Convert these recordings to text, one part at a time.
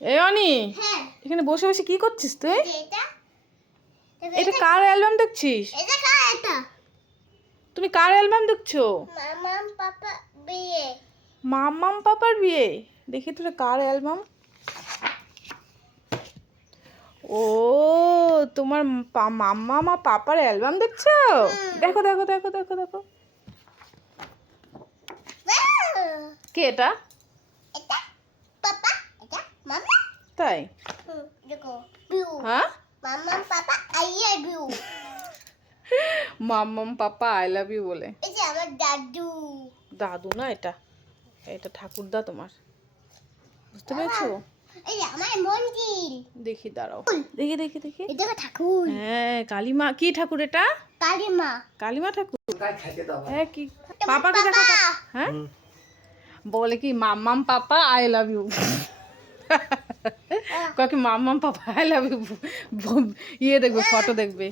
এই অনি, হ্যাঁ এখানে বসে বসে কি করছিস তুই? এটা এটা কার অ্যালবাম দেখছিস? এটা কার এটা? তুমি কার অ্যালবাম দেখছো? মামা পাপা বিয়ে। মাম্মাম পাপার বিয়ে। দেখি তোর কার অ্যালবাম। ও, তোমার মাম্মা মা পাপার অ্যালবাম দেখছো? দেখো দেখো দেখো দেখো দেখো। কে এটা? এটা পাপা, এটা মামা। তাই? দেখো বিউ। হ্যাঁ, মামা পাপা আই লাভ ইউ। মাম্মাম পাপা আই লাভ ইউ বলে। এই যে আমার দাদু। দাদু না, এটা এটা ঠাকুরদা তোমার, বুঝতে পেরেছো? এই যে আমার মন্দির। দেখি দাঁড়াও, দেখি দেখি দেখি। এটা ঠাকুর। হ্যাঁ, কালিমা। কি ঠাকুর এটা? কালিমা। কালিমা ঠাকুর। হ্যাঁ, কি পাপাকে দেখা। হ্যাঁ, বলে কি মাম্মাম পাপা আই লাভ ইউ। কি মাম্মাম পাপা আই লাভ ইউ। ইয়ে দেখবে, ফটো দেখবে।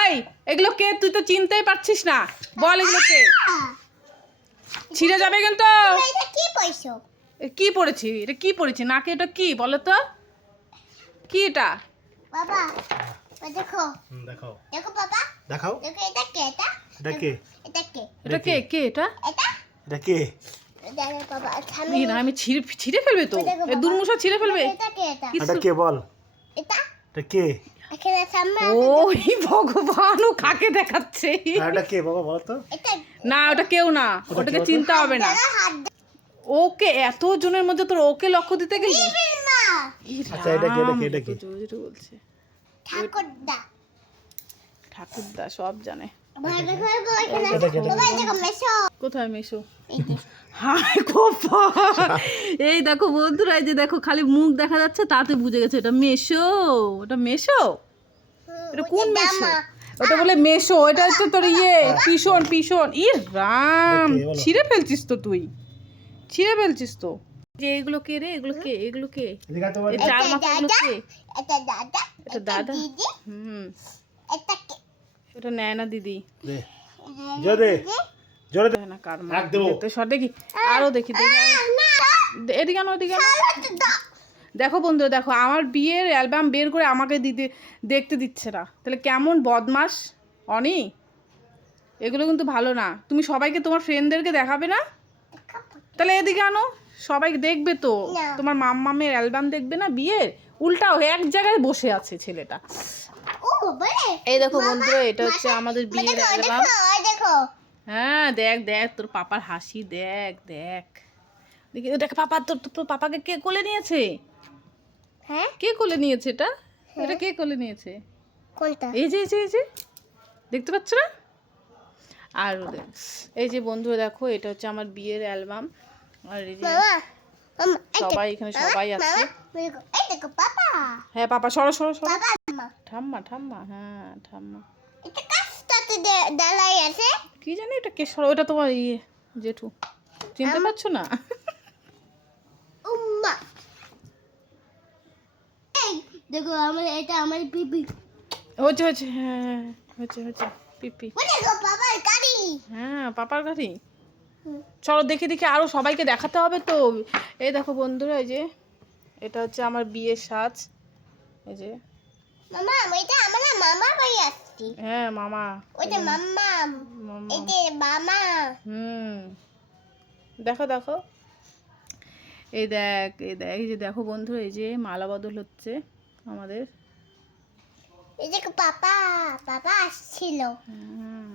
ওই, এগুলো কে? তুই তো চিনতেই পারছিস না। বল এগুলো কে? ছিঁড়ে যাবে কিন্তু। এটা কি পয়সা? কি পড়েছি? এটা কি পড়েছি নাকে? এটা কি বলো তো? কি এটা? বাবা দেখো। দেখাও দেখো বাবা। দেখাও। দেখো এটা কে? এটা কে? এটা কে? এটা কে? কে এটা? এটা এটা কে? দেখো বাবা ই না, আমি ছিঁড়ে ফেলবে তো। এই দুর্মুষা ছিঁড়ে ফেলবে। এটা কে? এটা এটা কে বল? এটা এটা কে? এখানে সামনে ও ভগবান, ও কাকে দেখাচ্ছে? আর এটা কে বাবা বল তো? এটা না, ওটা কেউ না, ওটাকে চিনতে হবে না। হাত ওকে, এত জনের মধ্যে তোর ওকে লক্ষ্য দিতে গেলি? মা আচ্ছা, এটা কে? এটা কে? এটা কে? জোরে জোরে বলছে। ঠাকুরদা। ঠাকুরদা সব জানে। বাবা দেখো এখানে এটা কে? বাবা দেখো মেশো। কোথায় মেশো? এই যে হাই কোপা। এই দেখো বন্ধুরা, এই যে দেখো খালি মুখ দেখা যাচ্ছে, তাতে বুঝে গেছে এটা মেশো। ওটা মেশো? এটা কোন মেশো? ওটা বলে মেশো। এটা হচ্ছে তোর ইয়ে পিছন পিছন। ই রাম, দেখে বলো। ছিঁড়ে ফেলছিস তো তুই, ছিঁড়ে ফেলছিস তো। যে এগুলো কে রে? এগুলো কে? এগুলো কে? এদিকে আয় তো বল। এই চার মাথাগুলো কে? এটা দাদা। এটা দাদা। দিদি। হুম, এটা কে? এটা নেয় না দিদি। দে জোরে দে, জোরে দে। না, কার মা? এক দেবো। তো সব দেখি, আরো দেখি দেখি। না এদিকে আনো, এদিকে আনো। দাদা। দেখো বন্ধু, দেখো আমার বিয়ের অ্যালবাম বের করে আমাকে দিতে দেখতে দিচ্ছে না। তাহলে কেমন বদমাস অনি। এগুলো কিন্তু ভালো না। তুমি সবাইকে, তোমার ফ্রেন্ডদেরকে দেখাবে না? তাহলে এদিকে আনো, সবাই দেখবে তো। না। তোমার মাম্মামের অ্যালবাম দেখবে না বিয়ের? উল্টাও এক জায়গায় বসে আছে ছেলেটা। ও বলে এই দেখো বন্ধুরা, এটা হচ্ছে আমাদের বিয়ের অ্যালবাম। ওই দেখো হ্যাঁ, দেখ দেখ তোর পাপার হাসি, দেখ দেখ দেখি। দেখ পাপা, তোর তোর পাপাকে কে কোলে নিয়েছে? হ্যাঁ কে কোলে নিয়েছে এটা? এটা কে কোলে নিয়েছে? কোনটা? এই যে এই যে এই যে, দেখতে পাচ্ছ না? আর এই যে বন্ধুরা দেখো, এটা হচ্ছে আমার বিয়ের অ্যালবাম। আর এই যে মামা মামা সবাই, এখানে সবাই আছে। দেখো এই দেখো পাপা হ্যাঁ পাপা, সরো সরো সরো। পাপা মামা ঠাম্মা ঠাম্মা, হ্যাঁ ঠাম্মা। এটা কাজটাতে দালাই আছে। কি জানি এটা কে? সরো, ওটা তোমার ইয়ে জেঠু। চিনতে পারছো না? উম্মা এই দেখো আমার এটা আমার বিবি। হয়েছে হয়েছে, হ্যাঁ হয়েছে হয়েছে। পিপি। ওই দেখো পাপার গাড়ি। হ্যাঁ, পাপার গাড়ি। চলো দেখি দেখি, আরো সবাইকে দেখাতে হবে তো। এই দেখো বন্ধুরা, এই যে এটা হচ্ছে আমার বিয়ের সাজ। এই যে মামা এটা আমার মামা বাড়ি আসছি। হ্যাঁ মামা। ওই যে মাম্মা মামা। এই যে মামা হুম, দেখো দেখো। এই দেখ, এই দেখ, এই যে দেখো বন্ধুরা, এই যে মালা বদল হচ্ছে আমাদের। এই দেখো পাপা পাপা আসছিল। হ্যাঁ।